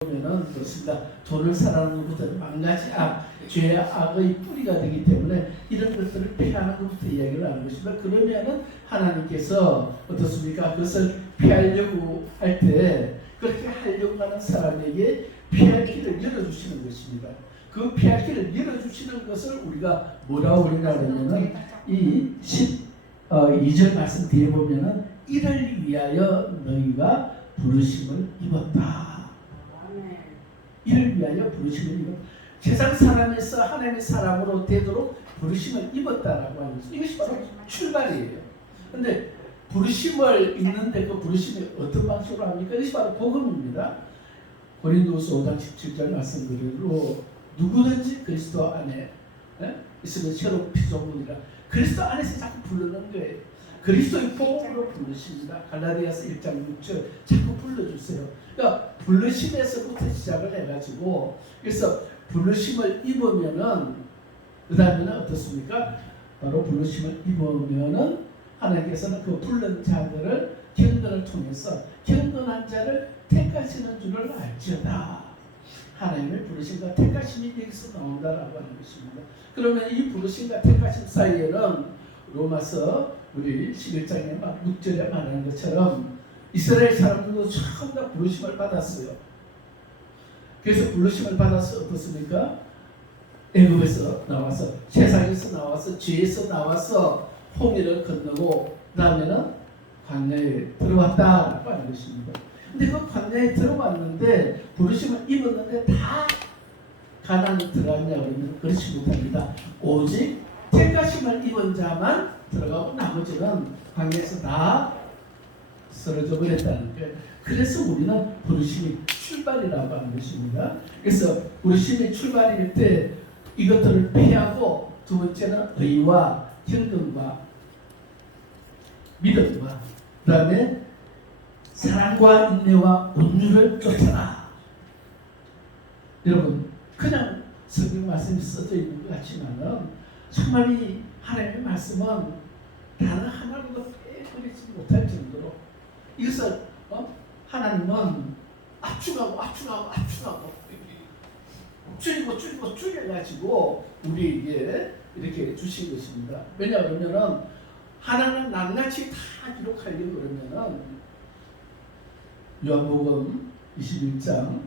보면은 그렇습니다. 돈을 사랑하는 것부터 만가지 죄의 악의 뿌리가 되기 때문에 이런 것들을 피하는 것부터 이야기를 하는 것입니다. 그러면은 하나님께서 어떻습니까? 그것을 피하려고 할 때 그렇게 하려고 하는 사람에게 피할 길을 열어주시는 것입니다. 그 피할 길을 열어주시는 것을 우리가 뭐라고 그러냐 그러면은 이 12절 말씀 뒤에 보면은 이를 위하여 너희가 부르심을 입었다. 이를 위하여 부르심을 입었다. 세상 사람에서 하나님의 사람으로 되도록 부르심을 입었다라고 하는 것입니다. 이것이 바로 출발이에요. 그런데 부르심을 입는데 그 부르심이 어떤 방식으로 합니까? 이것이 바로 복음입니다. 고린도서 5장 17절 말씀 그대로 누구든지 그리스도 안에 있으면 새로 피조물이라. 그리스도 안에서 자꾸 부르는 거예요. 그리스도의 복음으로 부르십니다. 갈라디아서 1장 6절 자꾸 불러주세요. 그러니까 부르심에서부터 시작을 해가지고 그래서 부르심을 입으면은 그 다음에는 어떻습니까? 바로 부르심을 입으면은 하나님께서는 그 부른 자들을 경건을 통해서 경건한 자를 택하시는 줄을 알지어다. 하나님의 부르심과 택하심이 여기서 나온다라고 하는 것입니다. 그러면 이 부르심과 택하심 사이에는 로마서 우리 11장에 6절에 말하는 것처럼 이스라엘 사람들도 전부 다 부르심을 받았어요. 그래서 부르심을 받아서 어떻습니까? 애굽에서 나와서 세상에서 나와서 죄에서 나와서 홍해를 건너고 그 다음에는 광야에 들어왔다라고 하는 것입니다. 근데 그 광야에 들어왔는데 부르심을 입었는데 다 가나안에 들어갔냐 그러면 그렇지 못합니다. 오직 택하심을 입은 자만 들어가고 나머지는 광야에서 다 쓰러져 버렸다는 거예요. 그래서 우리는 부르심이 출발이라고 하는 것입니다. 그래서 부르심이 출발일 때 이것들을 피하고 두 번째는 의와 경건과 믿음과 그 다음에 사랑과 인내와 온유를 쫓아라. 여러분 그냥 성경 말씀이 써져 있는 것 같지만은 정말 이 하나님의 말씀은 다른 하나로도 빼버리지 못할 정도로 이것을 하나님은 압축하고 줄여가지고 우리에게 이렇게 주신 것입니다. 왜냐하면 하나는 낱낱이 다 기록하려고 그러면은 요한복음 21장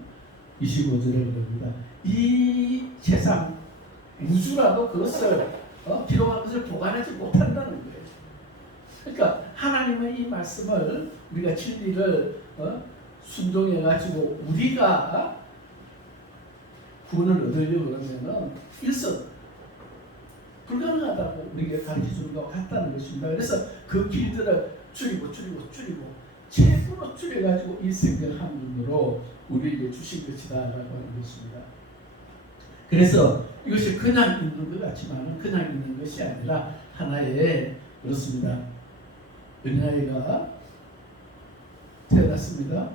25절에 그럽니다. 이 세상 우주라도 그것을 기록한 것을 보관하지 못한다는 거예요. 그러니까 하나님의 이 말씀을 우리가 진리를 순종해가지고 우리가 구원을 얻으려고 그러면은 일선 불가능하다고 우리에게 가르쳐주는 것과 같다는 것입니다. 그래서 그 길들을 줄이고 최고로 줄여가지고 이 생명 한문으로 우리에게 주신 것이다라고 하는 것입니다. 그래서 이것이 그냥 있는 것 같지만 그냥 있는 것이 아니라 하나의 그렇습니다. 어린아이가 태어났습니다.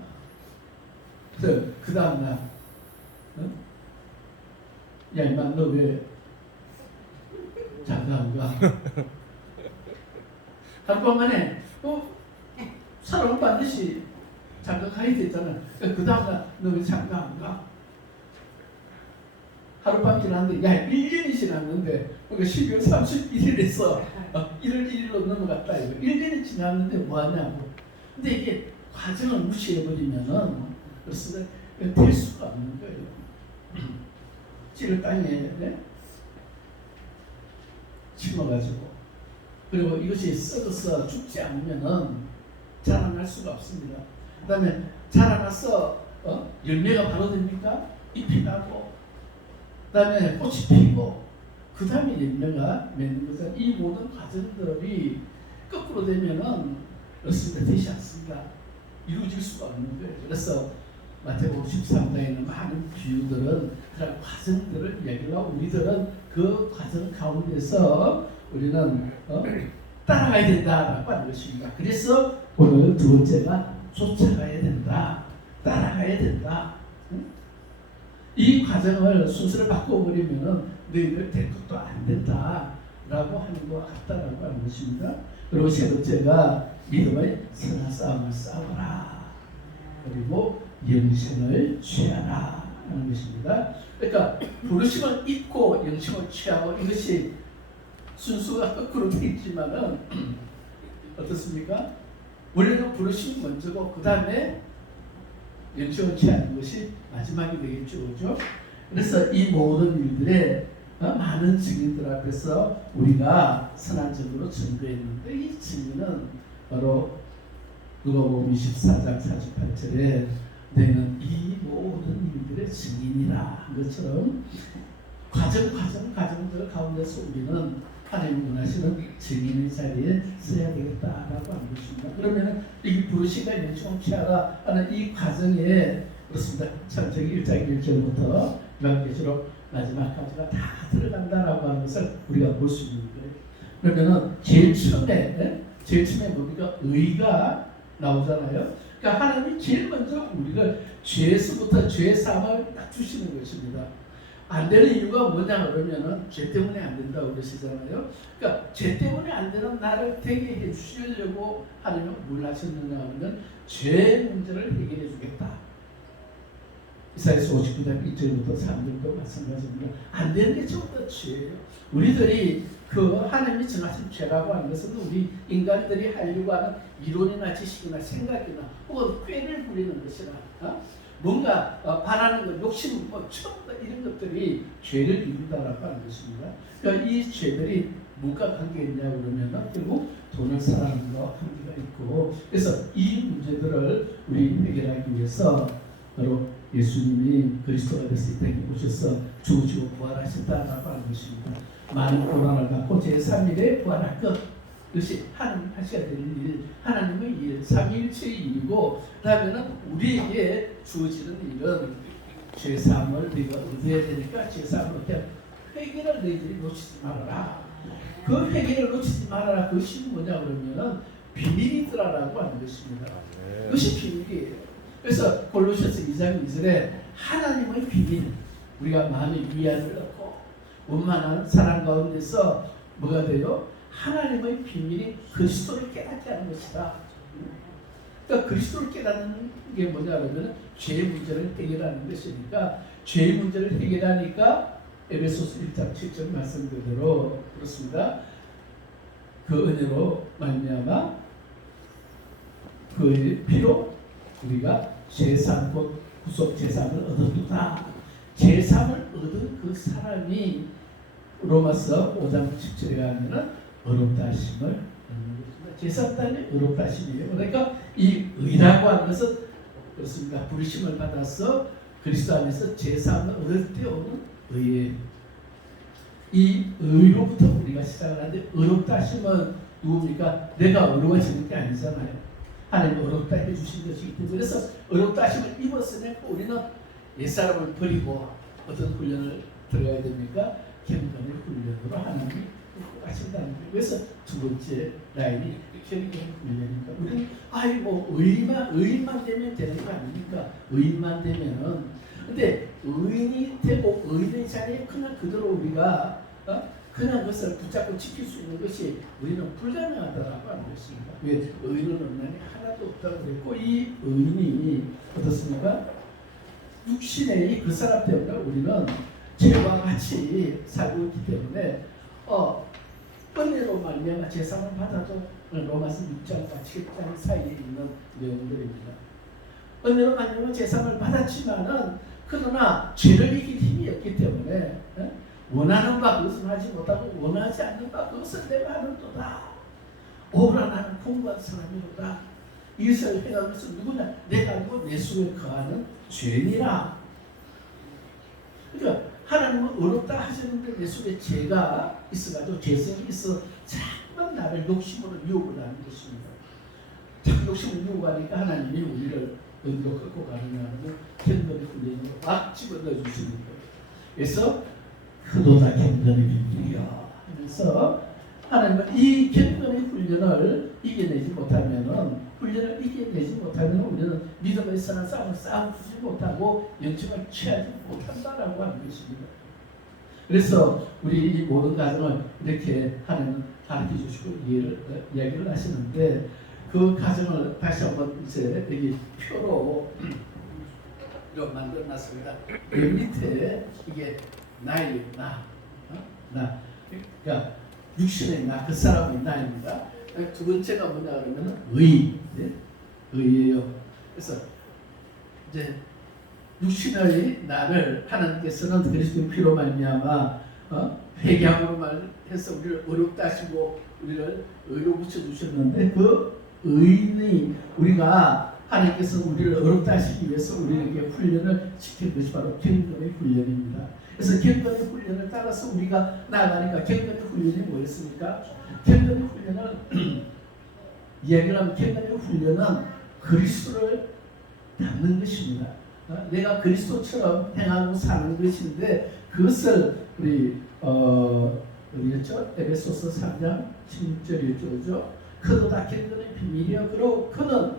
그 다음날 야 임마 너 왜 장가 안 가? 하룻밤 만에 사람은 반드시 장가 가야 되잖아. 그 다음날 너 왜 장가 안 가? 하룻밤 지났는데 야 1년이 지났는데 12월 31일에서 1월 1일로 넘어갔다 이거 1년이 지났는데 뭐하냐고. 근데 이게 과정을 무시해버리면은 그래서 될 수가 없는 거예요. 씨를 땅에 심어가지고 그리고 이것이 썩어서 죽지 않으면은 자라날 수가 없습니다. 그 다음에 자라나서 열매가 바로 됩니까? 잎이 나고 그 다음에 꽃이 피고 그 다음에 열매가 맺는 거죠. 이 모든 과정들이 거꾸로 되면은 그렇습니다. 되지 않습니다. 이루어질 수가 없는 거예요. 그래서 마태복음 13장에 있는 많은 비유들은 그런 과정들을 이야기하고 우리들은 그 과정 가운데서 우리는 따라가야 된다라고 하는 것입니다. 그래서 오늘 두 번째가 쫓아가야 된다. 따라가야 된다. 이 과정을 순서를 바꿔버리면 너희들 될 것도 안 된다라고 하는 것 같다라고 하는 것입니다. 그리고 세 번째가 믿음의 선한 싸움을 싸워라. 그리고 영생을 취하라 하는 것입니다. 그러니까 부르심을 입고 영생을 취하고 이것이 순수가 거꾸로 되어 있지만은 어떻습니까? 원래는 부르심이 먼저고 그 다음에 영생을 취하는 것이 마지막이 되겠죠, 그렇죠? 그래서 이 모든 일들에 많은 증인들 앞에서 우리가 선한적으로 증거했는데 이 증인은 바로 누가복음 24장 48절에 너희는 이 모든 일들의 증인이라 한 것처럼 과정들 가운데서 우리는 하나님 원하시는 증인의 자리에 서야 되겠다라고 하는 것입니다. 그러면 이 부르심과 영생을 취하라 하는 이 과정에 그렇습니다. 창세기 1장 1절부터 요한계시록 마지막까지가 다 들어간다라고 하는 것을 우리가 볼 수 있는 거예요. 그러면은 제일 처음에 뭡니까? 의가 나오잖아요. 그러니까 하나님이 제일 먼저 우리를 죄에서부터 죄 사함을 딱 주시는 것입니다. 안 되는 이유가 뭐냐 그러면은 죄 때문에 안 된다고 그러시잖아요. 그러니까 죄 때문에 안 되는 나를 되게 해 주시려고 하나님은 뭘 하셨느냐 하면 죄 문제를 해결해 주겠다. 이사야서 59장 1절부터 3절도 마찬가지입니다. 안 되는 게 전부 다 죄예요. 우리들이 그 하나님이 정하신 죄라고 하는 것은 우리 인간들이 하려고 하는 이론이나 지식이나 생각이나 혹은 꾀를 부리는 것이나 뭔가 바라는 것, 욕심, 전부 다 이런 것들이 죄를 이룬다라고 하는 것입니다. 그러니까 이 죄들이 뭐가 관계있냐고 그러면 결국 돈을 사랑하는 것과 관계가 있고, 그래서 이 문제들을 우리 해결하기 위해서 바로 예수님이 그리스도가 돼서 이 땅에 오셔서 죽으시고 부활하셨다라고 하는 것입니다. 많은 고난을 받고 제3일에 부활할 것, 그것이 하나님 하셔야 될 일, 하나님의 일, 삼위일체의 일이고, 그 다음에는 우리에게 주어지는 일은 죄사함을 우리가 얻어야 되니까 죄사함을 어떻게 회개를 너희들이 놓치지 말아라. 그 회개를 놓치지 말아라. 그것이 뭐냐 그러면은 비밀이더라라고 하는 것입니다. 그것이 비밀이에요. 그래서 골로새서 2장 2절에 하나님의 비밀, 우리가 마음의 위안을 얻고 원만한 사랑 가운데서 뭐가 돼요? 하나님의 비밀이 그리스도를 깨닫게 하는 것이다. 그러니까 그리스도를 깨닫는 게 뭐냐 그러면 죄의 문제를 해결하는 것이니까, 죄의 문제를 해결하니까 에베소서 1장 7절 말씀 그대로 그렇습니다. 그 은혜로 말미암아 그 피로 우리가 제삼 곧 구속 제삼을 얻었다. 제삼을 얻은 그 사람이 로마서 5장 10절에 가면은 어렵다 하심을 얻는 것입니다. 제삼단이 어렵다 하심이에요. 그러니까 이 의라고 하는 것은 그렇습니다. 부르심을 받아서 그리스도 안에서 제삼을 얻을 때 오는 의예요. 이 의로부터 우리가 시작을 하는데, 어렵다 하심은 누굽니까? 내가 어려워지는 게 아니잖아요. 하나님 어렵다 해주신 것이기 때문에, 그래서 어렵다 하심을 입었으니까 우리는 옛사람을 버리고 어떤 훈련을 들어가야 됩니까? 경건의 훈련으로 하나님이 하신다는 거예요. 그래서 두 번째 라인이 경건의 훈련이니까 우리는 의인만 되면 되는 거 아닙니까? 의인만 되면은, 근데 의인이 되고 의인의 자리에 그냥 그대로 우리가 그냥 그것을 붙잡고 지킬 수 있는 것이 우리는 불가능하다라고 하는 것입니다. 왜? 의인은 없나니 하나도 없다고 그랬고, 이 의인이 어떻습니까? 육신의 그 사람 때문에 우리는 죄와 같이 살고 있기 때문에 은혜로 말미암아 제사를 받아도, 로마서 6장과 7장 사이에 있는 내용들입니다. 은혜로 말미암아 제사를 받았지만은 그러나 죄를 이길 힘이 없기 때문에 원하는 바 그것을 하지 못하고 원하지 않는 바 그것을 내가 하는도다. 오라 나는 공부한 사람이로다. 이것을 해가면서 누구냐? 내가 알고 내 속에 거하는 죄니라. 그러니까 하나님은 어렵다 하셨는데 내 속에 죄가 있어가지고 죄성이 있어 자꾸만 나를 욕심으로 유혹을 하는 것입니다. 자꾸 욕심을 유혹하니까 하나님이 우리를 어디로 끌고 가느냐 하면 견건의 훈련으로 막 집어넣어 주시는 거예요. 그래서 그도다 견건의 비밀이야 하면서 하나님은 이 견건의 훈련을 이겨내지 못하면은, 훈련을 이겨내지 못하면 우리는 믿음의 선한 싸움을 싸우지 못하고 영적을 취하지 못한다라고 하는 것입니다. 그래서 우리 이 모든 과정을 이렇게 하나님은 가르쳐 주시고 이야기를 하시는데, 그 과정을 다시 한번 이제 여기 표로 만들어놨습니다. 맨 밑에 이게 나예요. 나. 그러니까 육신의 나, 그 사람의 나입니다. 두 번째가 뭐냐 그러면 의. 네? 의예요. 그래서 이제 육신의 나를 하나님께서는 그리스도의 피로 말미암아 회개함으로 말해서 우리를 어렵다 하시고 우리를 의로 붙여주셨는데 그 의인이 우리가 하나님께서 우리를 어렵다 하시기 위해서 우리에게 훈련을 시킨 것이 바로 경건의 훈련입니다. 그래서 경건의 훈련을 따라서 우리가 나아가니까 경건의 훈련이 뭐였습니까? 경건의 훈련은 이야기를 하면 경건의 훈련은 그리스도를 닮는 것입니다. 내가 그리스도처럼 행하고 사는 것인데 그것을 우리 어디였죠? 에베소서 3장 16절이었죠. 그도 다 경건의 비밀이요. 그리고 그는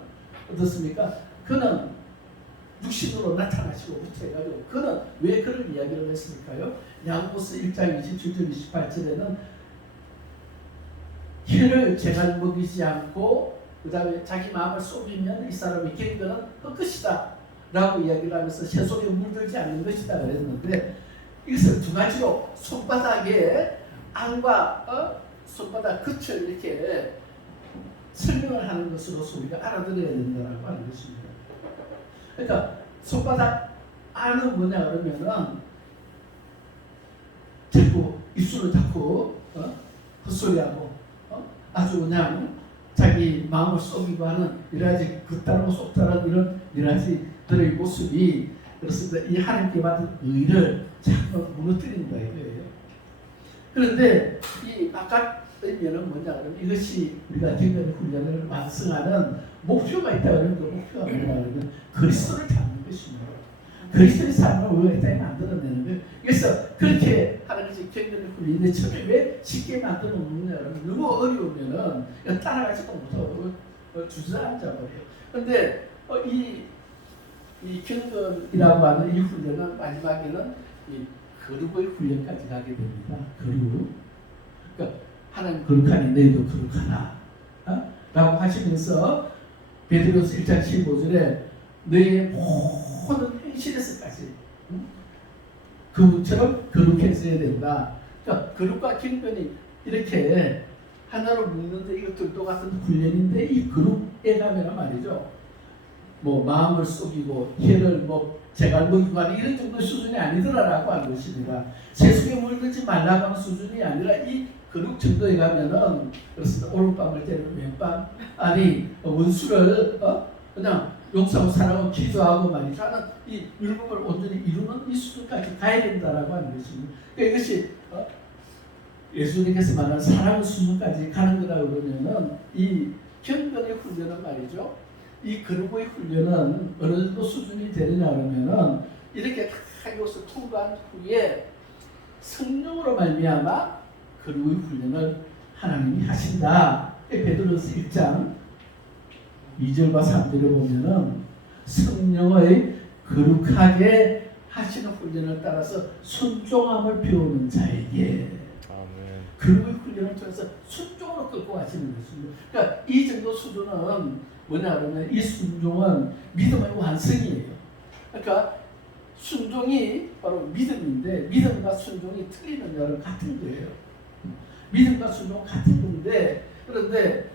어떻습니까? 그는 육신으로 나타나시고 부터해가지고 그는 왜 그런 이야기를 했을까요? 야고보서 1장 27절 28절에는 혀를 제갈 먹이지 않고 그 다음에 자기 마음을 속이면 이 사람의 경건은 헛것이다 라고 이야기를 하면서 새 속에 물들지 않는 것이다 그랬는데 이것을 두 가지로 손바닥에 안과 손바닥 끝을 이렇게 설명을 하는 것으로서 우리가 알아들어야 된다고 하는 것입니다. 그러니까 손바닥 안은 뭐냐 그러면은 자꾸 입술을 닫고 헛소리하고 아주 그냥 자기 마음을 속이고 하는 이러지 긋다르고 속다른 이런 이러지들의 모습이 그렇습니다. 이 하나님께 받은 의를 자꾸 무너뜨린다 이거예요. 그런데 이 바깥의 면은 뭐냐 그러면 이것이 우리가 경건의 훈련을 완성하는 목표가 있다 그러면 그 목표가 뭐냐 그러면 그리스도를 닮는 것입니다. 그리스도의 삶을 우리가 이 땅에 만들어내는 거예요. 그래서 그렇게 하는 것이 경건의 훈련인데 처음에 왜 쉽게 만들어 놓느냐 그러면 너무 어려우면은 따라가지도 못하고 주저앉아 버려요. 그런데 이 경건이라고 하는 이 훈련은 마지막에는 이 거룩의 훈련까지 가게 됩니다. 거룩. 그러니까 하나님 거룩하니 너희도 거룩하라. 라고 하시면서 베드로서 1장 15절에 너희의 모든 행실에서까지 그처럼 거룩해져야 된다. 그러니까 거룩과 경건이 이렇게 하나로 묶는데 이것들도 같은 훈련인데 이 거룩에 가면 말이죠. 뭐 마음을 속이고 혀를 뭐 제갈 먹이고 하는 이런 정도 수준이 아니더라라고 하는 것입니다. 세속에 물들지 말라고 하는 수준이 아니라 이 거룩 정도에 가면은 그렇습니다. 오른밤을 때리는 왼밤 아니 원수를 그냥 용서하고 사랑하고 기도하고 말이죠. 하는 이 율법을 온전히 이루는 이 수준까지 가야 된다라고 하는 것입니다. 그러니까 이것이 예수님께서 말하는 사랑 수준까지 가는 거라 그러면은 이 경건의 훈련은 말이죠. 이 거룩의 훈련은 어느 정도 수준이 되느냐 그러면은 이렇게 다 이것을 통과한 후에 성령으로 말미암아 거룩의 훈련을 하나님이 하신다. 베드로서 1장 2절과 3절에 보면은 성령의 거룩하게 하시는 훈련을 따라서 순종함을 배우는 자에게 거룩의 훈련을 통해서 순종으로 끌고 가시는 것입니다. 그러니까 이 정도 수준은 뭐냐 그러면 이 순종은 믿음의 완성이에요. 그러니까 순종이 바로 믿음인데 믿음과 순종이 틀리는 여러 같은 거예요. 믿음과 순종은 같은 건데 그런데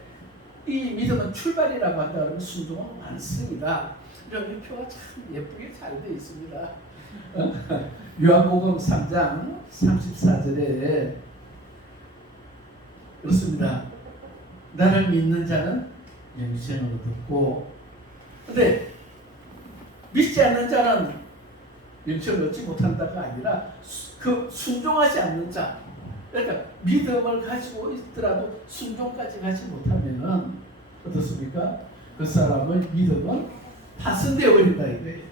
이 믿음은 출발이라고 한다 그러면 순종은 완성이다. 이런 표가 참 예쁘게 잘 되어 있습니다. 요한복음 3장 34절에 그렇습니다. 나를 믿는 자는 영생을 얻고 근데 믿지 않는 자는 영생을 얻지 못한다가 아니라 그 순종하지 않는 자 그러니까 믿음을 가지고 있더라도 순종까지 가지 못하면은 어떻습니까? 그 사람의 믿음은 파손되어 버린다 이거예요.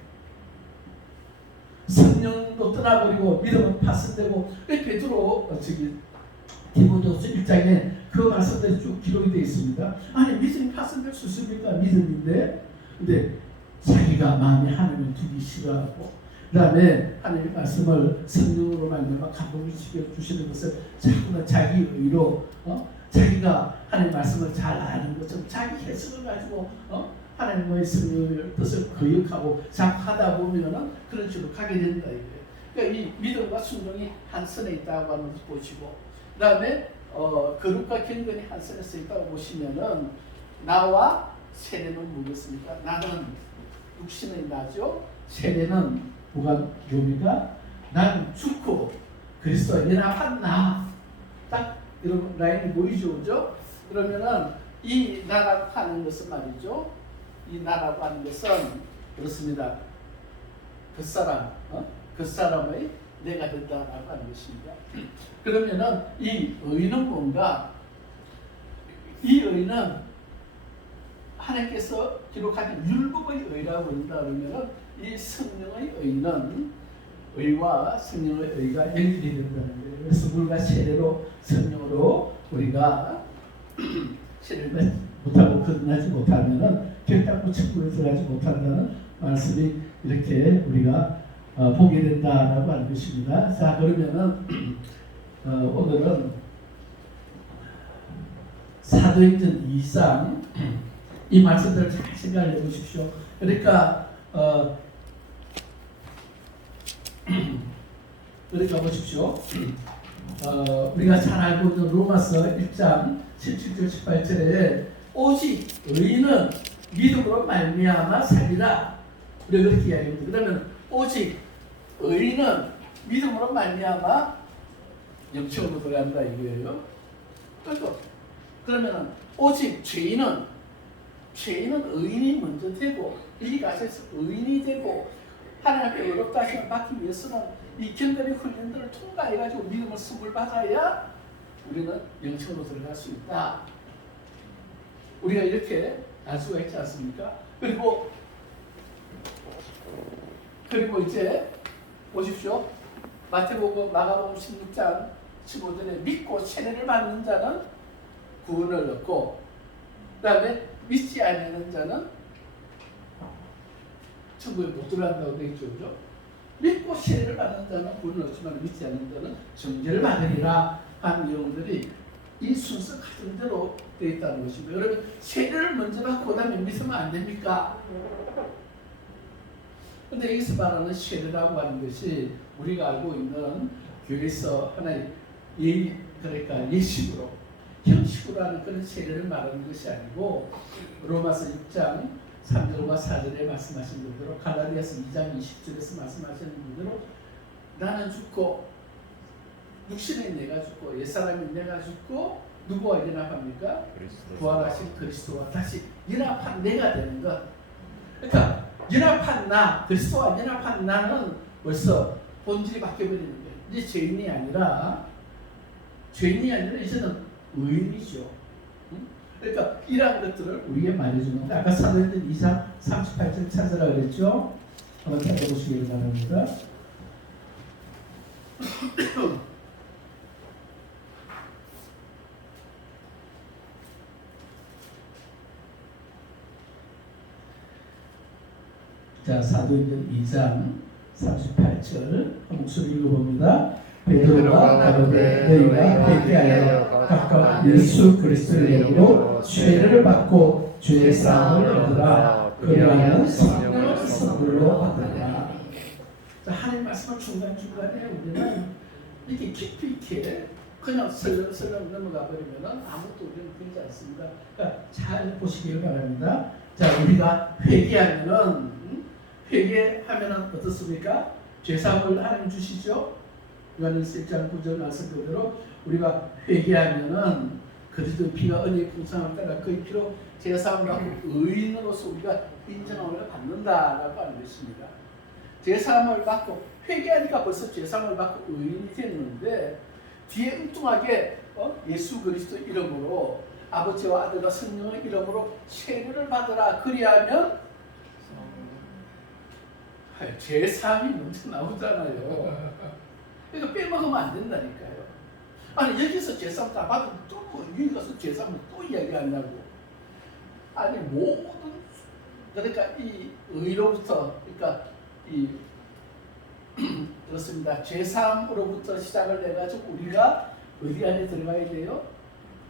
성령도 떠나버리고 믿음은 파손되고 베드로 디모데후서 1장에 그 말씀들이 쭉 기록이 되어 있습니다. 아니 믿음이 파손될 수 있습니까? 믿음인데 근데 자기가 마음에 하나님을 두기 싫어하고 그 다음에 하나님의 말씀을 성령으로 말미암아 감동을 주시는 것을 자꾸나 자기 의로 자기가 하나님의 말씀을 잘 아는 것처럼 자기 해석을 가지고 하나님의 성령의 뜻을 거역하고 자꾸 하다 보면은 그런 식으로 가게 된다 이거예요. 그러니까 이 믿음과 순종이 한 선에 있다고 하는 것을 보시고, 그 다음에 거룩과 경건이 한 선에 서 있다고 보시면은 나와 세례는 뭐겠습니까? 나는 육신의 나죠. 세례는 뭡니까? 나는 죽고 그리스도와 연합한 나. 딱 이런 라인이 보이죠, 그죠? 그러면은 이 나라고 하는 것은 말이죠. 이 나라고 하는 것은 그렇습니다. 그 사람의 내가 된다라고 하는 것입니다. 그러면은 이 의는 뭔가? 이 의는 하나님께서 기록하신 율법의 의라고 한다 그러면은 이 성령의 의는 의와 성령의 의가 연결이 된다는 거예요. 그래서 물과 세례로 성령으로 우리가 세례를 못하고 거듭나지 못하면은 결단코 천국에 들어가지 못한다는 말씀이 이렇게 우리가 보게 된다라고 하는 것입니다. 자, 그러면은 오늘은 사도행전 2장 이 말씀들을 잘 생각해 보십시오. 그러니까 보십시오. 우리가 잘 알고 있는 로마서 1장 17절 18절에 오직 의인은 믿음으로 말미암아 살리라. 우리가 그렇게 이야기합니다. 그러면 오직 의인은 믿음으로 말미암아 영적으로 들어간다 이거예요. 그러면 오직 죄인은 의인이 먼저 되고 이 가서에서 의인이 되고 하나님 앞에 의롭다 하심을 받기 위해서는 이 경건의 훈련들을 통과해가지고 믿음을 선물 받아야 우리는 영적으로 들어갈 수 있다. 우리가 이렇게 알 수가 있지 않습니까? 그리고 이제 보십시오. 마태복음, 마가복음 16장 15절에 믿고 세례를 받는 자는 구원을 얻고, 그 다음에 믿지 않는 자는 천국에 못 들어간다고 되어 있죠. 그죠? 믿고 세례를 받는 자는 구원을 얻지만 믿지 않는 자는 정죄를 받으리라 한 내용들이 이 순서 가정대로 되어 있다는 것입니다. 여러분, 세례를 먼저 받고 그다음에 믿으면 안 됩니까? 근데 여기서 말하는 세례라고 하는 것이 우리가 알고 있는 교회에서 하나의 그러니까 예식으로, 형식으로 하는 그런 세례를 말하는 것이 아니고, 로마서 6장 3절과 4절에 말씀하신 대로, 갈라디아서 2장 20절에서 말씀하신 대로 나는 죽고 육신의 내가 죽고 옛사람인 내가 죽고 누구와 연합합니까? 부활하신 그리스도와 다시 연합한 내가 되는 것. 그러니까 연합한 나, 그리스도와 연합한 나는 벌써 본질이 바뀌어버리는 거예요. 이제 죄인이 아니라 이제는 의인이죠. 그러니까 이러한 것들을 우리에게 말해주는 거. 아까 사도행전 2장 38절 찾으라 그랬죠? 한번 찾아보시기 바랍니다. 자, 사도행전 2장 38절 목소리 읽어봅니다. 베드로가 가로되 너희가 회개하여 각각 예수 그리스도의 이름으로 죄를 받고 죄의 사함을 얻으라. 그리하면 성령을 선물로 받으라. 하나님 말씀을 중간중간에 우리는 이렇게 깊이 있게 그냥 설렁설렁 넘어가 버리면 아무것도 우리는 보이지 않습니다. 그러니까 잘 보시길 바랍니다. 자, 우리가 회개하면은 어떻습니까? 죄사함을 하나님 주시죠. 요한일서 1장 9절 말씀 그대로 우리가 회개하면은 그리스도의 피가 은혜의 풍성함을 따라 그의 피로 죄사함을 받고 의인으로서 우리가 인정함을 받는다라고 하는 것입니다. 죄사함을 받고 회개하니까 벌써 죄사함을 받고 의인이 됐는데 뒤에 엉뚱하게 예수 그리스도 이름으로 아버지와 아들과 성령의 이름으로 세례를 받으라. 그리하면 죄사함이 먼저 나오잖아요. 그러니까 빼먹으면 안 된다니까요. 아니 여기서 죄사함 다 받으면 또 여기 가서 죄사함을 또 이야기하냐고. 아니 모든 그러니까 이 의로부터 그러니까 이 그렇습니다. 죄사함으로부터 시작을 해가지고 우리가 어디 안에 들어가야 돼요?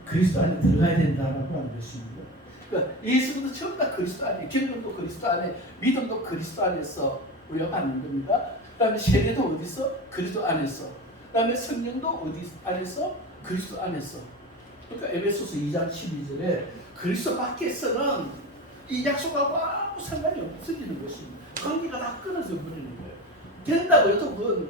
그리스도 안에 들어가야 된다라고 하는 것입니다. 그러니까 예수도 전부 다 그리스도 안에, 경건도 그리스도 안에, 믿음도 그리스도 안에서 우리가 받는 겁니다. 그 다음에 세례도 어디서? 그리스도 안에서. 그 다음에 성령도 어디 안에서? 그리스도 안에서. 그러니까 에베소서 2장 12절에 그리스도 밖에서는 이 약속하고 아무 상관이 없어지는 것입니다. 관계가 다 끊어져 버리는 거예요. 된다고 해도 그건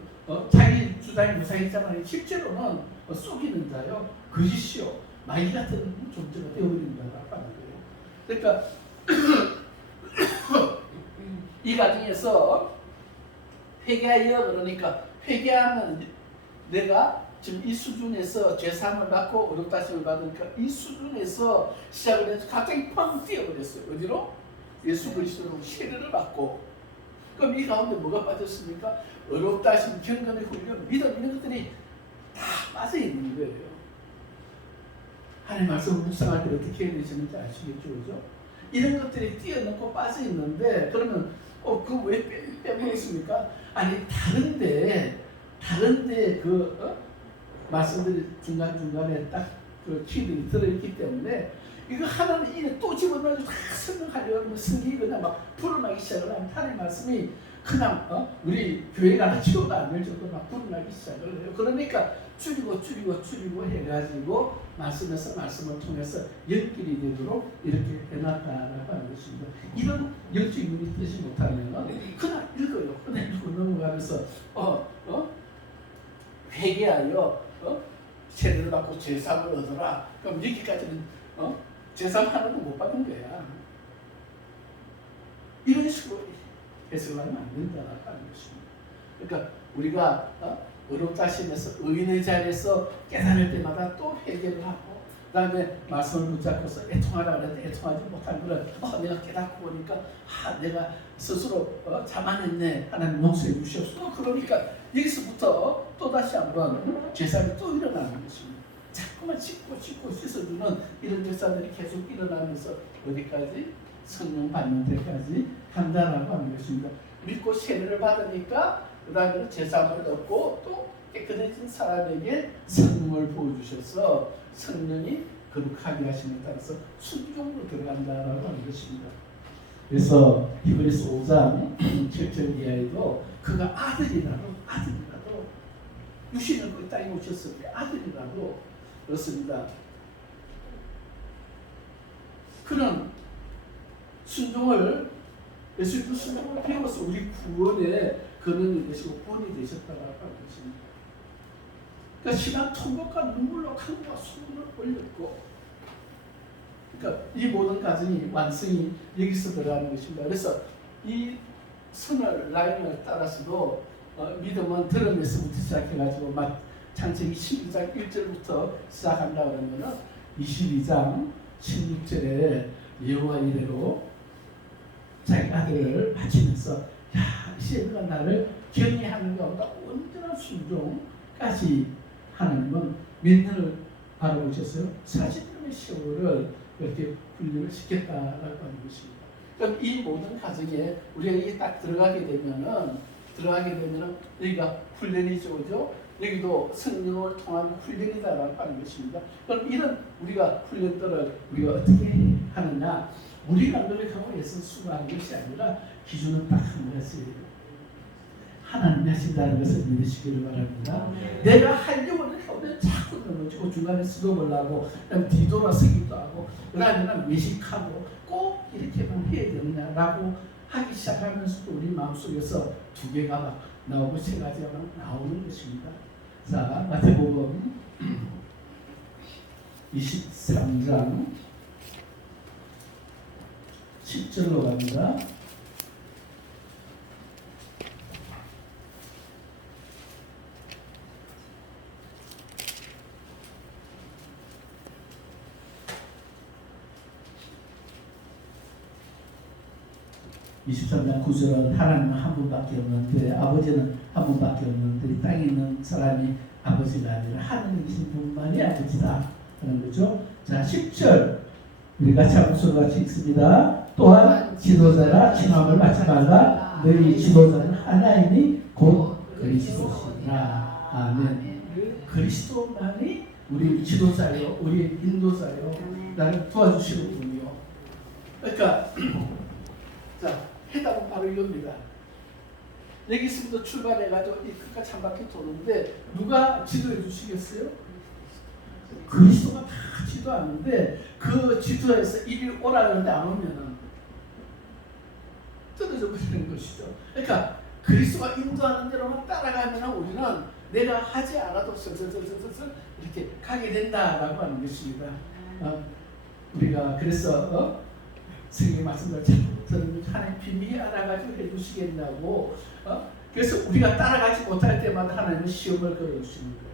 자기 주장이 무상이잖아요. 실제로는 속이는 자요, 거짓이요, 마귀 같은 존재가 되어버린다라고 하는 거예요. 그러니까 이 과정에서 회개하여, 그러니까 회개하면 내가 지금 이 수준에서 죄사함을 받고 의롭다심을 받으니까 이 수준에서 시작을 해서 갑자기 펑 뛰어버렸어요. 어디로? 예수 그리스도로 세례를 받고. 그럼 이 가운데 뭐가 빠졌습니까? 의롭다심, 경건의 훈련, 믿음, 이런 것들이 다 빠져 있는 거예요. 하나님 말씀 묵상할 때 어떻게 해야 되시는지 아시겠죠? 그죠? 이런 것들이 뛰어넘고 빠져 있는데, 그러면 그거 왜 빼먹었습니까? 아니, 다른데 말씀들이 중간중간에 딱 그 키들이 들어있기 때문에 이거 하나는 이래 또 집어넣어서 다 설명하려고 하면 성경이 그냥 막 불어나기 시작을 하면 하나님 말씀이 그냥 우리 교회가 치워도 안 될 정도로 막 불어나기 시작을 해요. 그러니까 줄이고 해가지고 말씀을 통해서 연결이 되도록 이렇게 해놨다라고 하는 것입니다. 이런 영적인 눈이 뜨지 못하면 그냥 읽어요. 그냥 읽고 넘어가면서 회개하여 세례를 받고 제사를 얻어라. 그럼 여기까지는 제사 하나도 못 받은 거야. 이런 식으로 해석하면 안 된다는 것입니다. 그러니까 우리가 의롭다심에서 의인의 자리에서 깨달을 때마다 또 회개를 하고, 그 다음에 말씀을 붙잡고서 애통하라고 했는데 애통하지 못한 그런 내가 깨닫고 보니까 내가 스스로 자만했네, 하나님 용서해 주시옵소서. 그러니까 여기서부터 또다시 한번 제사를 또 일어나는 것입니다. 자꾸만 씻고 씻어주는 이런 제사들이 계속 일어나면서 어디까지? 성령 받는 데까지 간다라고 하는 것입니다. 믿고 세례를 받으니까 그 다음에 제사를 얻고 또 깨끗해진 사람에게 성령을 부어주셔서 성령이 거룩하게 하심에 따라서 순종으로 들어간다라고 하는 것입니다. 그래서 히브리서 5장 7절 이하에도 그가 아들이라도 유신을 그 땅에 오셨을 때 아들이라도 그렇습니다. 그런 순종을, 예수님도 순종을 배워서 우리 구원의 근원이 되시고 본이 되셨다고 하는 것입니다. 그러니까 심한 통곡과 눈물로 강과 수분을 올렸고, 그러니까 이 모든 과정이 완성이 여기서 들어가는 것입니다. 그래서 이 선을 라인을 따라서도 믿음은 드러내서부터 시작해가지고 창세기 12장 1절부터 시작한다고 하면 22장 16절에 여호와 이래로 자기 아들을 바치면서 이세가 나를 경외하는 것보다 온전한 순종까지 하나님은 몇 년을 바라보셨어요? 40년의 세월을 이렇게 훈련을 시켰다라고 하는 것입니다. 그럼 이 모든 과정에 우리가 이게 딱 들어가게 되면은 여기가 훈련이죠, 그죠? 여기도 성령을 통한 훈련이다라고 하는 것입니다. 그럼 이런 우리가 훈련들을 우리가 어떻게 하느냐? 우리가 노력하고 애써 수고하는 것이 아니라 기준은 딱 한 가지예요. 하나님이 하신다는 것을 믿으시기를 바랍니다. 내가 하려고 하면 자꾸 넘어지고 중간에 스톱을 하고 그다음 뒤돌아서기도 하고 그러면 외식하고 꼭 이렇게만 해야 되느냐라고 하기 시작하면서도 우리 마음속에서 두 개가 막 나오고 세 가지가 막 나오는 것입니다. 자, 마태복음 23장 10절로 갑니다. (23장 9절은) 하나님은 한 분밖에 없는데 아버지는 한 분밖에 없는데 이 땅에 있는 사람이 아버지가 아니라 하늘에 계신 분만이 아버지다 하는 거죠. 자, 10절 우리 같이 한번 같이 읽습니다. 또한 지도자라 칭함을 받지 말라. 너희 지도자는 하나님이 곧 그리스도시니라. 아멘. 그리스도만이 우리 지도자요, 우리 인도자요, 나를 도와주시는 분이요. 그러니까 자, 해답은 바로 이겁니다. 여기서부터 출발해가지고 이 끝까지 한 바퀴 도는데 누가 지도해 주시겠어요? 그리스도가 다 지도하는데 그 지도에서 이리 오라 그러는데 안 오면은 떨어져 버리는 것이죠. 그러니까 그리스도가 인도하는 대로만 따라가면 우리는 내가 하지 않아도 슬슬슬슬슬 이렇게 가게 된다라고 하는 것입니다. 우리가 그래서 성경 말씀을 저는 하나님 비밀 알아가지고 해주시겠냐고 그래서 우리가 따라가지 못할 때마다 하나님은 시험을 걸어주시는 거예요.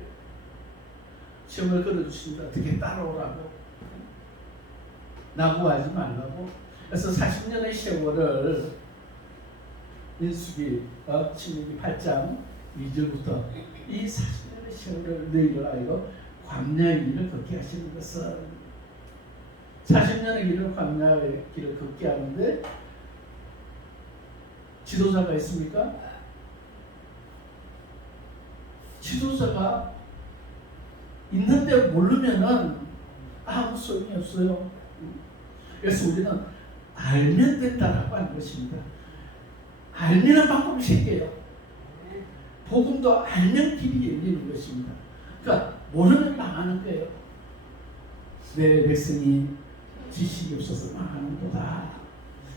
시험을 걸어주십니다. 어떻게 따라오라고 나고하지 말라고. 그래서 40년의 세월을 민수기 8장 2절부터 이 40년의 세월을 너희를 알고 광야의 길을 걷게 하시는 것은 40년의 길을 광야의 길을 걷게 하는데 지도자가 있습니까? 지도자가 있는데 모르면은 아무 소용이 없어요. 그래서 우리는 알면 된다라고 하는 것입니다. 알면 방법이 생겨요. 복음도 알면 길이 열리는 것입니다. 그러니까 모르면 망하는 거예요. 내 백성이 지식이 없어서 망하는구나.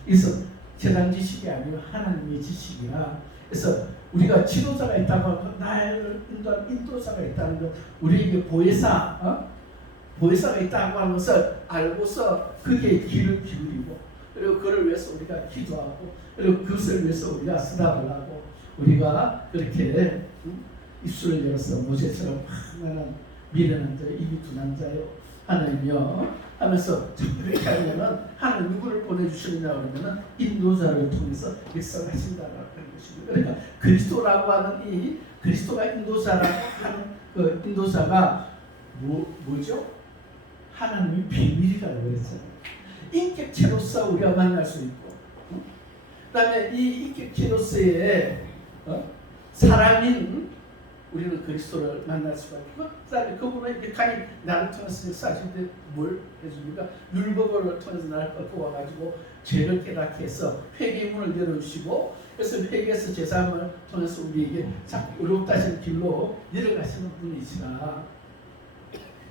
그래서 세상 지식이 아니라 하나님의 지식이라. 그래서 우리가 지도자가 있다고 하고 나를 인도하는 인도자가 있다는 것, 우리에게 보혜사가 있다고 하는 것을 알고서 그게 길을 기울이고, 그리고 그를 위해서 우리가 기도하고, 그리고 그것을 위해서 우리가 쓰다를 하고, 우리가 그렇게 입술을 열어서 모세처럼 나는 미련한 자요 입이 둔한 자요 하나님이여 하면서 그렇게 하면은 하나님 누구를 보내주시느냐 그러면은 인도자를 통해서 역사하신다라고 하는 것입니다. 그러니까 그리스도라고 하는 이 그리스도가 인도자라고 하는 그 인도자가 뭐죠? 하나님의 비밀이라고 그랬잖아요. 인격체로서 우리가 만날 수 있고, 그다음에 이 인격체로서의 사람인 우리는 그리스도를 만날 수가 있고, 그다음에 그분은 이제 간이 나를 통해서 역사하실 때 뭘 해줍니까? 율법을 통해서 나를 꺾고 와가지고 죄를 깨닫게 해서 회개의 문을 열어주시고, 그래서 회개에서 제사함을 통해서 우리에게 의롭다 하시는 길로 내려가시는 분이시라.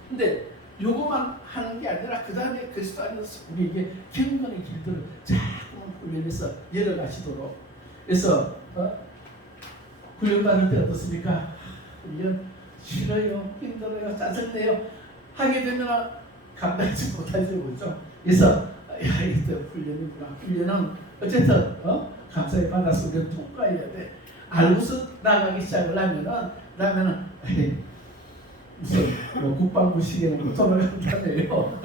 근데 요거만 하는 게 아니라 그 다음에 그리스도 안에서 우리에게 경건의 길들을 자꾸 훈련해서 열어가시도록. 그래서 훈련받을 때 어떻습니까? 훈련 싫어요, 힘들어요, 짜증내요 하게 되면 감당하지 못하죠, 그렇죠? 그래서 이게 또 훈련이구나. 훈련은 어쨌든 감사히 받아서 우리가 통과해야 돼. 알고서 나가기 시작을 하면은 무슨 국방부 시계는 돈을 한다네요.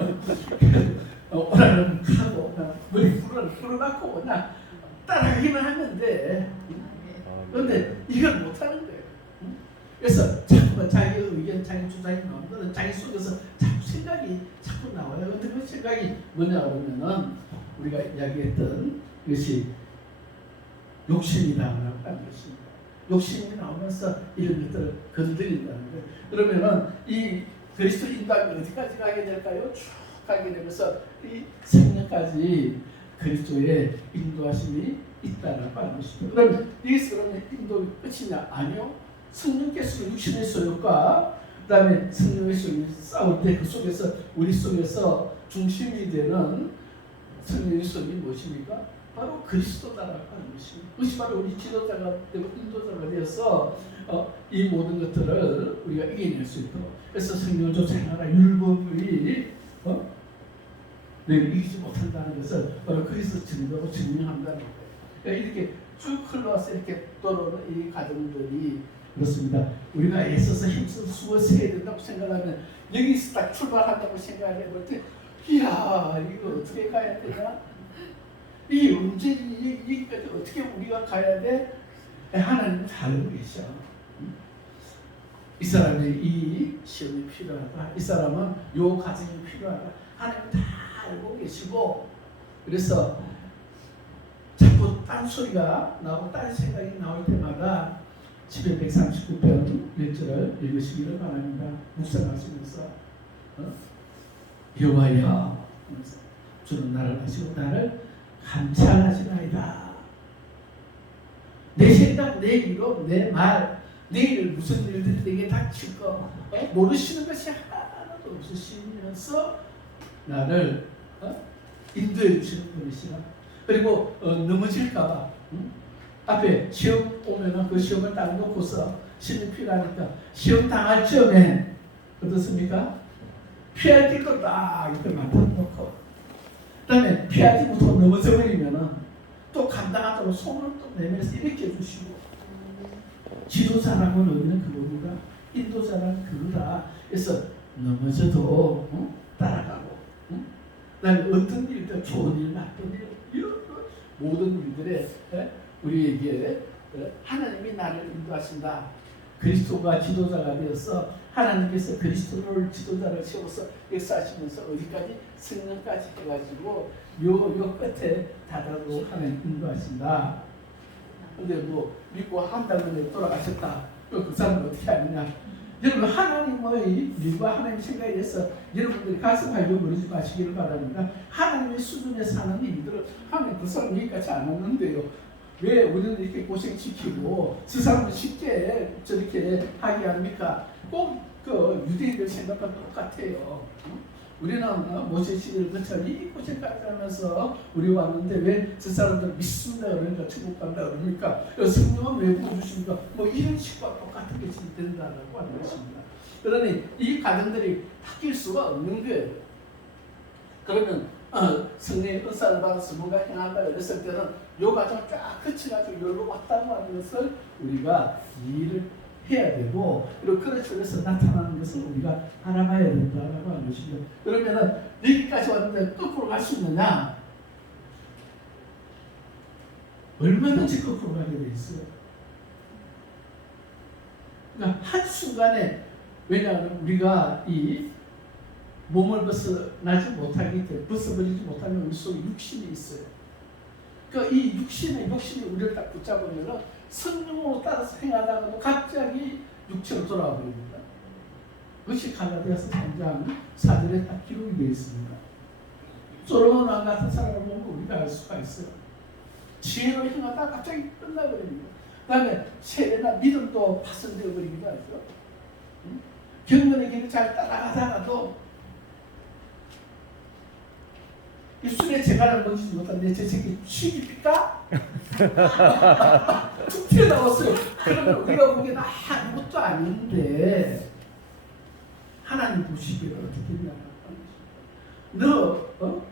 오라는 하고 머리 풀어놓고 그냥 따라가기만 하면 돼. 그런데 이걸 못하는 거예요. 그래서 자꾸 자기 의견, 자기 주장이 나오면 자기 속에서 자꾸 생각이 자꾸 나와요. 근데 그 생각이 뭐냐 그러면은 우리가 이야기했던 것이 욕심이라고 하는 것입니다. 욕심이 나오면서 이런 것들을 건드린다는 거예요. 그러면은 이 그리스도 인도하면 어디까지 가게 될까요? 쭉 가게 되면서 이 생명까지 그리스도의 인도하심이 있다라고 하는 것입니다. 그러면 이것이 그러면 인도 끝이냐? 아니요. 성령께서 육신의 소욕과 그 다음에 성령의 소욕이 싸울 때 그 속에서 우리 속에서 중심이 되는 성령의 소욕이 무엇입니까? 바로 그리스도다라고 하는 것입니다. 그것이 바로 우리 지도자가 되고 인도자가 되어서 이 모든 것들을 우리가 이겨낼 수 있도록. 그래서 성령을 쫓아가라 율법이 너희를 이기지 못한다는 것을 바로 거기서 증명한다는 거예요. 그러니까 이렇게 쭉 흘러와서 이렇게 떨어오는 이 과정들이 그렇습니다. 우리가 애써서 힘써서 수고해서 해야 된다고 생각하면 여기서 딱 출발한다고 생각해볼 때 이야 이거 어떻게 가야 되나? 이게 언제 여기까지 어떻게 우리가 가야 돼? 하나님은 다 알고 계셔. 이 사람의 이 시험이 필요하다. 이 사람은 요 과정이 필요하다. 하나님은 다 알고 계시고, 그래서 자꾸 딴 소리가 나오고 딴 생각이 나올 때마다 시편 139편 1절을 읽으시기를 바랍니다. 묵상하시면서 여호와여 주는 나를 아시고 나를 감찰하시나이다. 내 생각, 내 이론, 내 말, 내일 무슨 일들이 내게 닥칠 거 모르시는 것이 하나도 없으시면서 나를 인도해 주시는 분이시라. 그리고 넘어질까봐 앞에 시험 오면은 그 시험을 딱 놓고서 시험이 필요하니까 시험 당할 즈음에 어떻습니까? 피할 길도 딱 이렇게 만들어 놓고 그다음에 피하지 못하고 넘어져 버리면은 또 감당하도록 손을 또 내밀어서 이렇게 해주시고 지도자라는 의미는 그겁니다. 인도자는 그거다. 그래서 넘어져도 따라가고 그다음에 어떤 일들 좋은 일 나쁜 일 이런 모든 일들에 우리에게 하나님이 나를 인도하신다. 그리스도가 지도자가 되어서 하나님께서 그리스도를 지도자를 세워서 역사하시면서 어디까지 승년까지 해가지고 요 끝에 다다로 하나님 인도하신다. 근데 뭐 믿고 한 달 만에 돌아가셨다. 그 사람은 어떻게 하느냐? 여러분 하나님의 일과 하나님 생각에 대해서 여러분들이 가슴 활려버리지 마시기를 바랍니다. 하나님의 수준에 사는 이들은 하나님 그 사람 여기까지 안 왔는데요. 왜 우리는 이렇게 고생시키고 그 사람은 쉽게 저렇게 하게 합니까? 꼭 그 유대인들 생각과 똑같아요. 우리는 모세 시대를 거쳐 이 고생까지 하면서 우리 왔는데 왜 저 사람들은 믿습니다 그러니까 천국 간다 그러니까 성령은 왜 부어주십니까? 뭐 이런 식과 똑같은 게 진행된다라고 하는 것입니다. 그러니 이 가정들이 바뀔 수가 없는 거예요. 그러면 성령의 은사를 받아서 뭔가 행한다 그랬을 때는 요 과정을 쫙 거쳐가지고 여기로 왔다고 하는 것을 우리가 이해를 해야 되고 그리고 그런 쪽에서 나타나는 것을 우리가 알아봐야 된다라고 하는 것이죠. 그러면은 여기까지 왔는데 거꾸로 갈 수 있느냐? 얼마든지 거꾸로 가게 돼 있어요. 그러니까 한순간에 왜냐하면 우리가 이 몸을 벗어나지 못하기 때문에 벗어버리지 못하면 우리 속에 육신이 있어요. 그러니까 이 욕심이 우리를 딱 붙잡으면 성령으로 따라서 행하다가도 갑자기 육체로 돌아와 버립니다. 그것이 갈라디아서 3장 4절에 딱 기록이 되어 있습니다. 솔로몬 왕 같은 사람을 보면 우리가 알 수가 있어요. 지혜로 행하다가 갑자기 끝나버립니다. 그 다음에 세례나 믿음도 파손되어 버리기도 하죠. 경건의 길을 잘 따라가다가도 입술에 재갈을 던지지 못한데 제 새끼 취입니까? 툭 튀어나왔어요. 그러면 우리가 보기엔 아무것도 아닌데 하나님 보시기를 어떻게 했냐? 너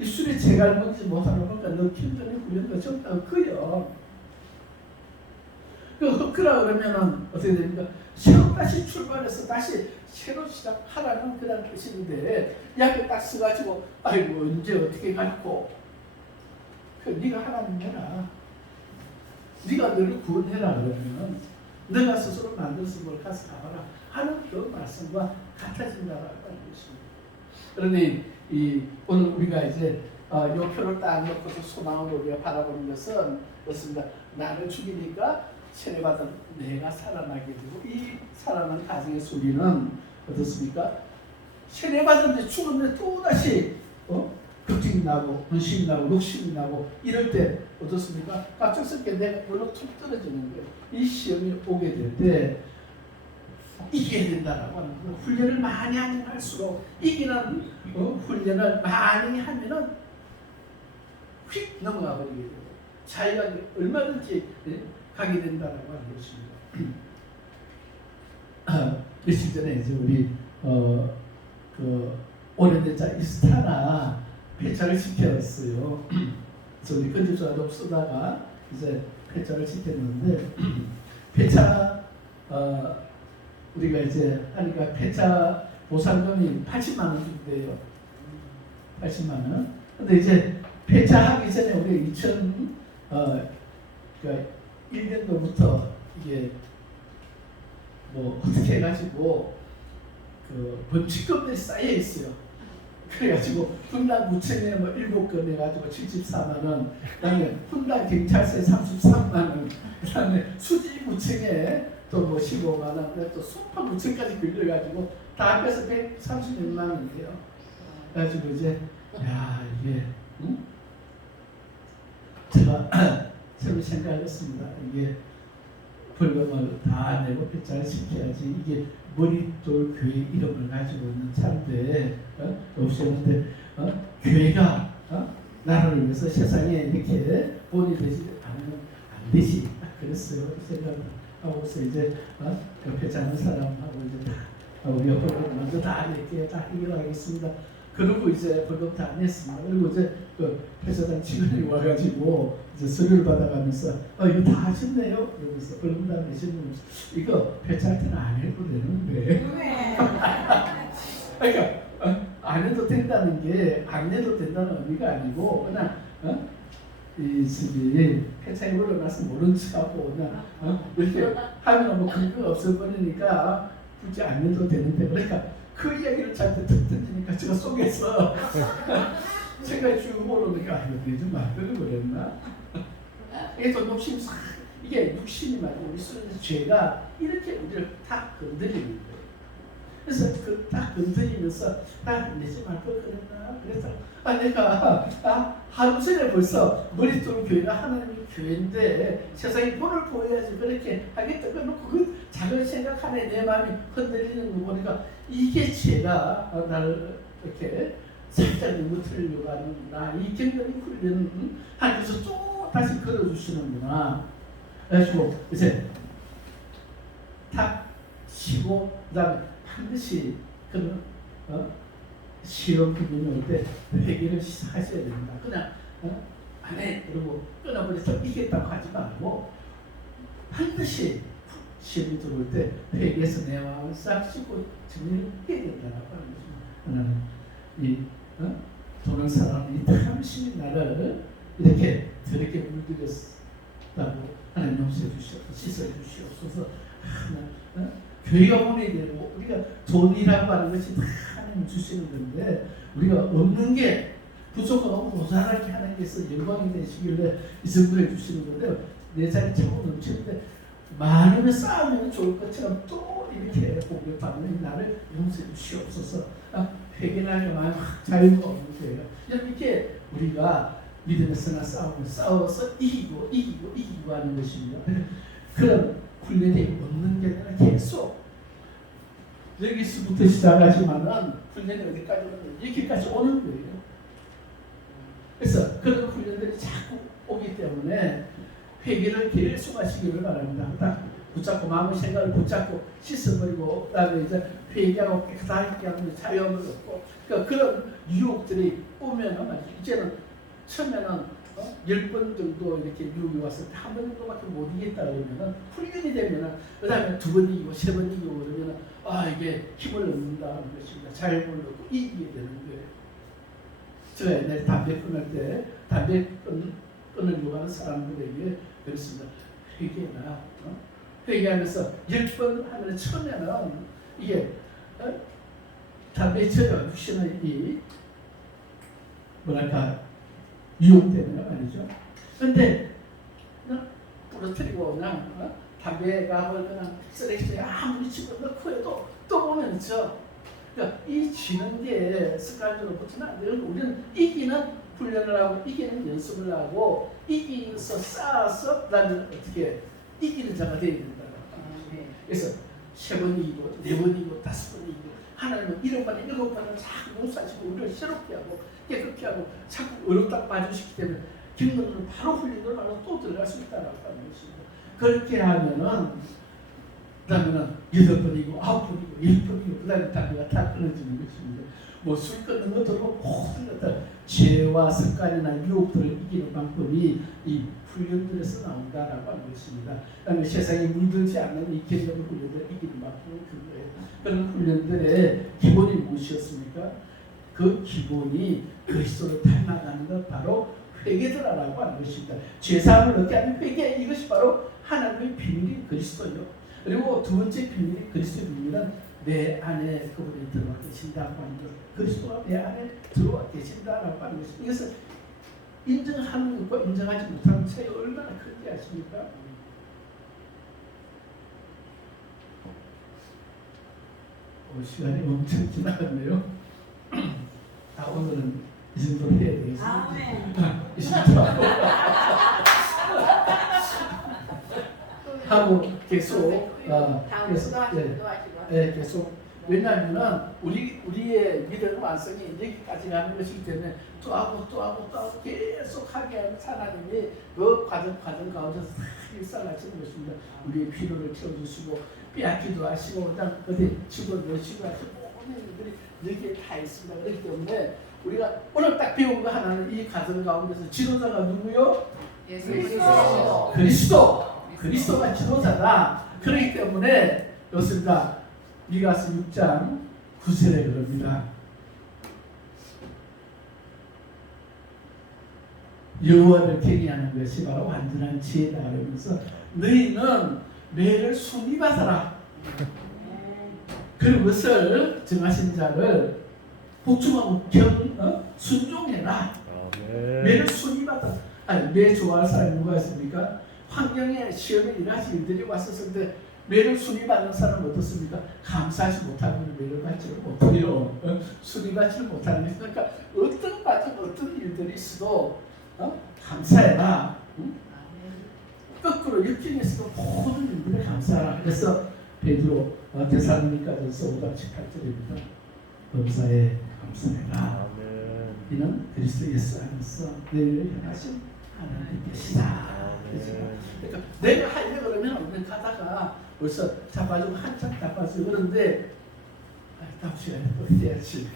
입술에 재갈 던지지 못하는 거니까 너 kind전에 훈련도 적다고 그려. 그 흑크라 그러면은 어떻게 됩니까? 새로 다시 출발해서 다시 새로 시작하라는 그런 뜻인데 약을 딱 써가지고 아이고 언제 어떻게 갈고 그 네가 하나님 해라. 네가 너를 구원해라 그러면 너가 스스로 만들어서 뭘 가서 가봐라 하는 그 말씀과 같아진다라고 하는 것입니다. 그러니 오늘 우리가 이제 요 표를 딱 놓고서 소망으로 우리가 바라보는 것은 그렇습니다. 나를 죽이니까 세례받은 내가 살아나게 되고 이 살아난 가정의 소리는 어떻습니까? 세례받은데 죽었는데 또다시 걱정이 나고 근심이 나고 욕심이 나고 이럴 때 어떻습니까? 갑작스럽게 내가 물로 툭 떨어지는 거예요. 이 시험이 오게 될 때 이겨야 된다라고 하는 거예요. 훈련을 많이 하면 할수록 이기는 훈련을 많이 하면은 휙 넘어가 버리게 돼요. 자기가 얼마든지 가게 된다라고 하는 것입니다. 며칠 전에 이제 우리 그 오래된 자 이스타나 폐차를 시켰어요. 그래서 우리 건집사도 쓰다가 이제 폐차를 시켰는데 폐차 우리가 이제 하니까 폐차 보상금이 80만 원 준대요. 80만 원. 근데 이제 폐차하기 전에 우리 1년도부터 이게 뭐 어떻게 해가지고 그 범칙금들이 쌓여 있어요. 그래가지고 분당 구청에 뭐 7건 해가지고 74만 원, 그다음에 분당 경찰서에 33만 원, 그다음에 수지 구청에 또 뭐 15만 원, 또 송파 구청까지 걸려가지고 다 합해서 136만 원이에요. 그래가지고 이제 야 이게 응? 제가 새로 생각했습니다. 이게 벌금을 다 내고 폐차를 시켜야지 이게 머릿돌 교회 이름을 가지고 있는 차인데 없었는데 교회가 나라를 위해서 세상에 이렇게 본이 되지 않으면 안 되지. 그랬어요. 생각을 하고서 이제 옆에 자는 사람하고 이제 다 우리 옆에 먼저 다 이렇게 다 해결하겠습니다. 그리고 이제 벌금 다 냈습니다. 그리고 이제 그 회사장 직원이 와가지고 이제 서류를 받아가면서 이거 다 하셨네요. 그러면서 벌금 다 내시는 이거 폐차할 때는 안 해도 되는데. 그러니까 안 해도 된다는 게 안 해도 된다는 의미가 아니고 그냥 이 집이 폐차에 올라나서 모른 척하고 그냥 이렇게 하면 뭐 근거가 없어버리니까 굳이 안 해도 되는데 그러니까. 그 이야기를 저한테 툭 던지니까 제가 속에서 생각이 쭉 오르니까 이거 좀 말들을 그랬나? 이게 또 욕심 이게 욕심이 말고 우리 속에서 죄가 이렇게 우리를 다 건드리는 거예요. 그래서 그 딱 건드리면서 내지 말 걸 그랬나? 그래서 내가 하루 전에 벌써 머릿돌 교회가 하나님의 교회인데 세상에 본을 보여야지 그렇게 하겠다 그놓고 그 작은 생각 하나에 내 마음이 흔들리는 거 보니까 이게 제가 나를 이렇게 살짝 넘어뜨리려고 하는구나. 이 경건의 훈련은 하나님께서 또 다시 걸어주시는구나. 그래가지고 이제 탁 치고 그다음에 반드시 그런 시험 기분이 올 때 회개를 하셔야 됩니다. 그냥 안 해 그러고 끊어버려서 이겼다고 하지 말고 반드시 시험이 들어올 때 회개해서 내 마음을 싹 씻고 정리를 해야 된다고 하는 것입니다. 이 도는 사람이 탐심이 나를 이렇게 더럽게 물들였다고 하나님 용서해 주시옵소서 씻어 주시옵소서. 교회가 보내야 되고 우리가 돈이라고 하는 것이 다 하나님 주시는 건데 우리가 없는 게 부족하고 모자라게 하는 게서 영광이 되시길래 이 정도에 주시는 건데 내 자리 차고 넘치는데 많으면 쌓으면 좋을 것처럼 또 이렇게 공격받는 나를 용서해 주시옵소서. 회개하려 마음 자유가 없는 거예요. 이렇게 우리가 믿음에서나 싸워서 이기고 하는 것입니다. 그런 훈련이 없는 게 아니라 계속 여기서부터 시작하지만은 훈련이 어디까지 오는 여기까지 오는 거예요. 그래서 그런 훈련들이 자꾸 오기 때문에 회개를 계속 하시기를 바랍니다. 딱 붙잡고 마음의 생각을 붙잡고 씻어버리고 그다음에 이제 회개하고 깨끗하게 하면 자유함을 얻고 그러니까 그런 유혹들이 오면은 이제는 처음에는 10번 정도 이렇게 유혹이 와서 한 번 정도밖에 못 이겼다 그러면은 훈련이 되면은 그다음에 2번 이기고 3번 이기고 그러면은 이게 힘을 얻는다는 것입니다. 자유를 얻고 이기게 되는 거예요. 제가 옛날에 담배 끊을 때 담배 끊으려고 하는 사람들에게 그렇습니다. 회개나 회개하면서 10번 하면 처음에는 이게 담배에 젖어 육신의 이 뭐랄까 유혹 때문에 말이죠. 그런데 부러뜨리고 그냥 담배가 그냥 쓰레기통에 아무리 집어넣고 해도 또 보면 있죠. 그러니까 이 지는 게 습관적으로 붙으면 안 되는 거. 우리는 이기는 훈련을 하고 이기는 연습을 하고 이기면서 쌓아서 그다음에 어떻게 이기는 자가 되어야 된다. 그래서 3번 이기고 4번 이기고 5번 이기고 하나님은 7번에 7번을 자꾸 용서하시고 우리를 새롭게 하고 깨끗게 하고 자꾸 어렵다 빠지시기 때문에 경건으로 바로 훈련을 하러 또 들어갈 수 있다는 것입니다. 그렇게 하면은 그다음에는 8번이고 9번이고 10번이고 그다음에 담배가 다 끊어지는 것입니다. 뭐 술 끊는 것도 모든 것들 죄와 습관이나 유혹들을 이기는 방법이 이 훈련들에서 나온다라고 하는 것입니다. 그다음에 세상에 물들지 않는 이 경건의 훈련들을 이기는 방법은 그거예요. 그런 훈련들의 기본이 무엇이었습니까? 그 기본이 그리스도를 닮아가는 것 바로 회개더라라고 하는 것입니다. 죄사함을 얻게 하는 회개 이것이 바로 하나님의 비밀이 그리스도요. 그리고 두 번째 비밀이 그리스도의 비밀은 내 안에 그분이 들어와 계신다고 하는 것. 그리스도가 내 안에 들어와 계신다라고 하는 것입니다. 이것을 인정하는 것과 인정하지 못하는 차이가 얼마나 큰지 아십니까? 시간이 엄청 지나갔네요. 오늘은 이 정도로 해야 되겠습니다. 아멘. 이 정도로 하고 계속 계속 왜냐하면은 우리의 믿음 완성이 여기까지 가는 것이기 때문에 또 하고 계속 하게 하는 하나님이 그 과정 가운데서 다 일상하시는 것입니다. 우리의 필요를 채워주시고 빼앗기도 하시고 그냥 어디 집어넣으시고 하시고 모든 일들이 여기에 다 있습니다. 그렇기 때문에 우리가 오늘 딱 배운 거 하나는 이 과정 가운데서 지도자가 누구요? 그리스도가 지도자다. 그렇기 때문에 그렇습니다. 미가서 6장 9절에 그럽니다. 여호와를 경외하는 것이 바로 완전한 지혜다 그러면서 너희는 매를 순위받아라. 그리고 그것을 정하신 자를 복종하고 순종해라. 매를 순위받아라. 아니, 매 좋아할 사람이 누가 있습니까? 환경에 시험에 일하시 일들이 왔었는데 매를 순위받는 사람은 어떻습니까? 감사하지 못하면 매를 받지를 못해요. 순위받지를 못하는 것이 그러니까 어떤 과정 어떤 일들이 있어도 감사해라. 거꾸로 역경에서도 모든 일들에 감사하라. 그래서 베드로 데살로니가전서 5장 18절입니다. 범사에 감사해라. 이는 그리스도 예수 안에서 너희를 향하신 하나님께시다. 그러니까 내가 하려고 그러면 우리는 가다가 벌써 자빠지고 한참 자빠지고 그런데 다음 시간에 또 해야지.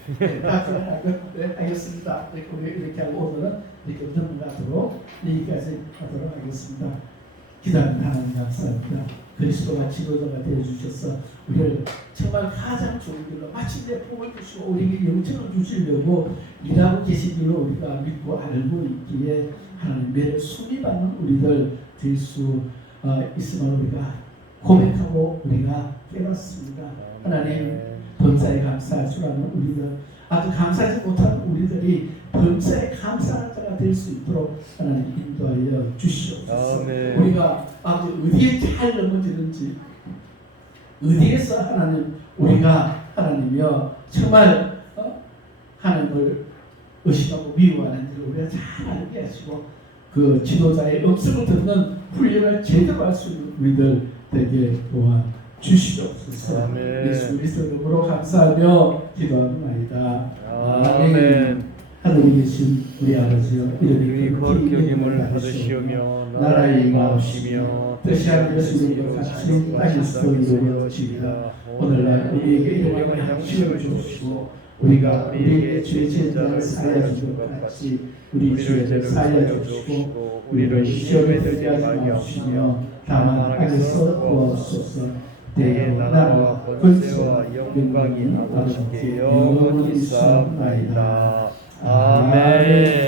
알겠습니다. 이렇게 하고 오늘은 이렇게 넘어가도록 여기까지 하도록 하겠습니다. 기다리는 하나님 감사합니다. 그리스도가 지도자가 되어주셔서 우리를 정말 가장 좋은 길로 마침내 복을 주시고 우리에게 영생을 주시려고 일하고 계신 길로 우리가 믿고 알고 있기에 하나님 매를 순위받는 우리들 될 수 있음을 우리가 고백하고 우리가 깨닫습니다. 하나님 범사에 감사할 줄 아는 우리들 아주 감사하지 못하는 우리들이 범사에 감사하는 자가 될 수 있도록 하나님 인도하여 주시옵소서. 우리가 아주 어디에 잘 넘어지는지 어디에서 하나님 우리가 하나님이여 정말 하나님을 의심하고 미워하는지를 우리가 잘 알게 하시고 그 지도자의 음성을 듣는 훈련을 제대로 할 수 있는 우리들 되게 도와 주시옵소서. 예수 그리스도 이름으로 감사하며 기도합니다. 아멘. 하늘에 계신 우리 아버지여 이름이 거룩히 여김을 받으시오며 나라의 임하옵시며 뜻이 하늘에서 이루어진 것 같이 땅에서도 이루어지리이다. 오늘날 우리에게 일용할 양식을 주시고 우리가 우리에게 죄 지은 자를 사하여 준 것 같이 우리 죄를 사하여 주시고 우리를 시험에 들게 하지 마시며 다만 악에서 구하옵소서. 내 나라와 권세와 영광이 아버지께 영원히 있사옵나이다. 아멘.